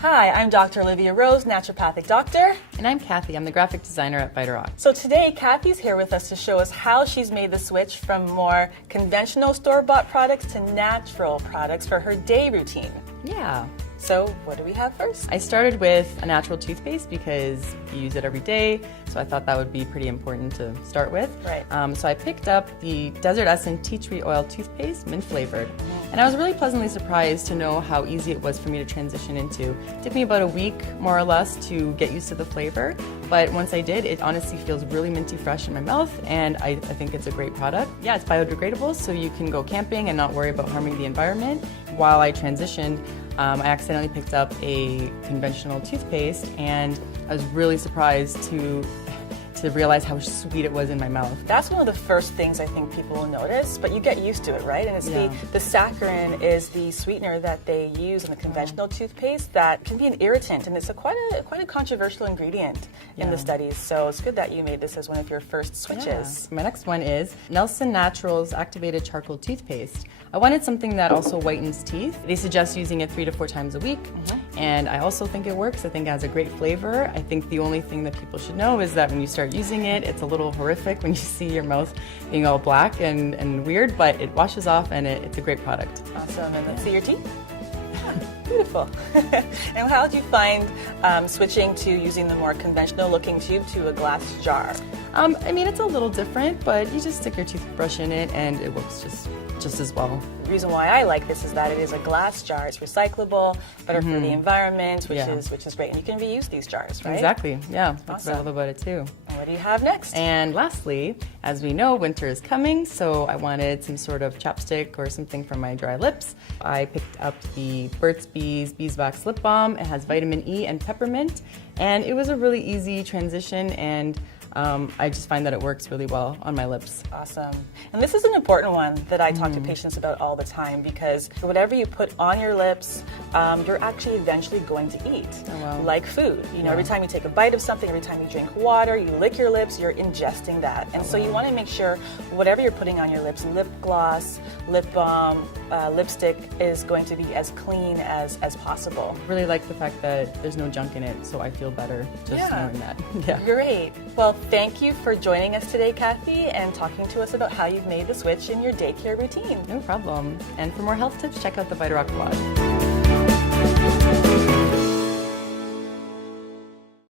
Hi, I'm Dr. Olivia Rose, naturopathic doctor. And I'm Kathy. I'm the graphic designer at Vitarock. So today, Kathy's here with us to show us how she's made the switch from more conventional store-bought products to natural products for her day routine. Yeah. So what do we have first? I started with a natural toothpaste because you use it every day, so I thought that would be pretty important to start with. Right. So I picked up the Desert Essence Tea Tree Oil Toothpaste, mint flavored. And I was really pleasantly surprised to know how easy it was for me to transition into. It took me about a week, more or less, to get used to the flavor. But once I did, it honestly feels really minty fresh in my mouth, and I think it's a great product. Yeah, it's biodegradable, so you can go camping and not worry about harming the environment. While I transitioned, I accidentally picked up a conventional toothpaste, and I was really surprised to realize how sweet it was in my mouth. That's one of the first things I think people will notice, but you get used to it, right? And it's the saccharin is the sweetener that they use in the conventional toothpaste that can be an irritant, and it's quite a controversial ingredient in the studies. So it's good that you made this as one of your first switches. My next one is Nelson Naturals Activated Charcoal Toothpaste. I wanted something that also whitens teeth. They suggest using it 3 to 4 times a week, and I also think it works. I think it has a great flavor. I think the only thing that people should know is that when you start using it, it's a little horrific when you see your mouth being all black and weird, but it washes off, and it's a great product. Awesome. And let's see your teeth. Beautiful. And how did you find switching to using the more conventional looking tube to a glass jar? I mean, it's a little different, but you just stick your toothbrush in it and it works just as well. The reason why I like this is that it is a glass jar. It's recyclable, better for the environment, which is great. And you can reuse these jars, right? Exactly. Yeah. That's Awesome. what I love about it too. And what do you have next? And lastly, as we know, winter is coming, so I wanted some sort of chapstick or something for my dry lips. I picked up the Burt's Beeswax Lip Balm. It has vitamin E and peppermint, and it was a really easy transition, and I just find that it works really well on my lips. Awesome. And this is an important one that I talk to patients about all the time, because whatever you put on your lips, you're actually eventually going to eat. Oh, wow. Like food. You know, every time you take a bite of something, every time you drink water, you lick your lips, you're ingesting that. And so you want to make sure whatever you're putting on your lips, lip gloss, lip balm, lipstick, is going to be as clean as possible. I really like the fact that there's no junk in it, so I feel better just knowing that. Yeah. Great. Well, thank you for joining us today, Kathy, and talking to us about how you've made the switch in your daycare routine. No problem. And for more health tips, check out the Vitarock blog.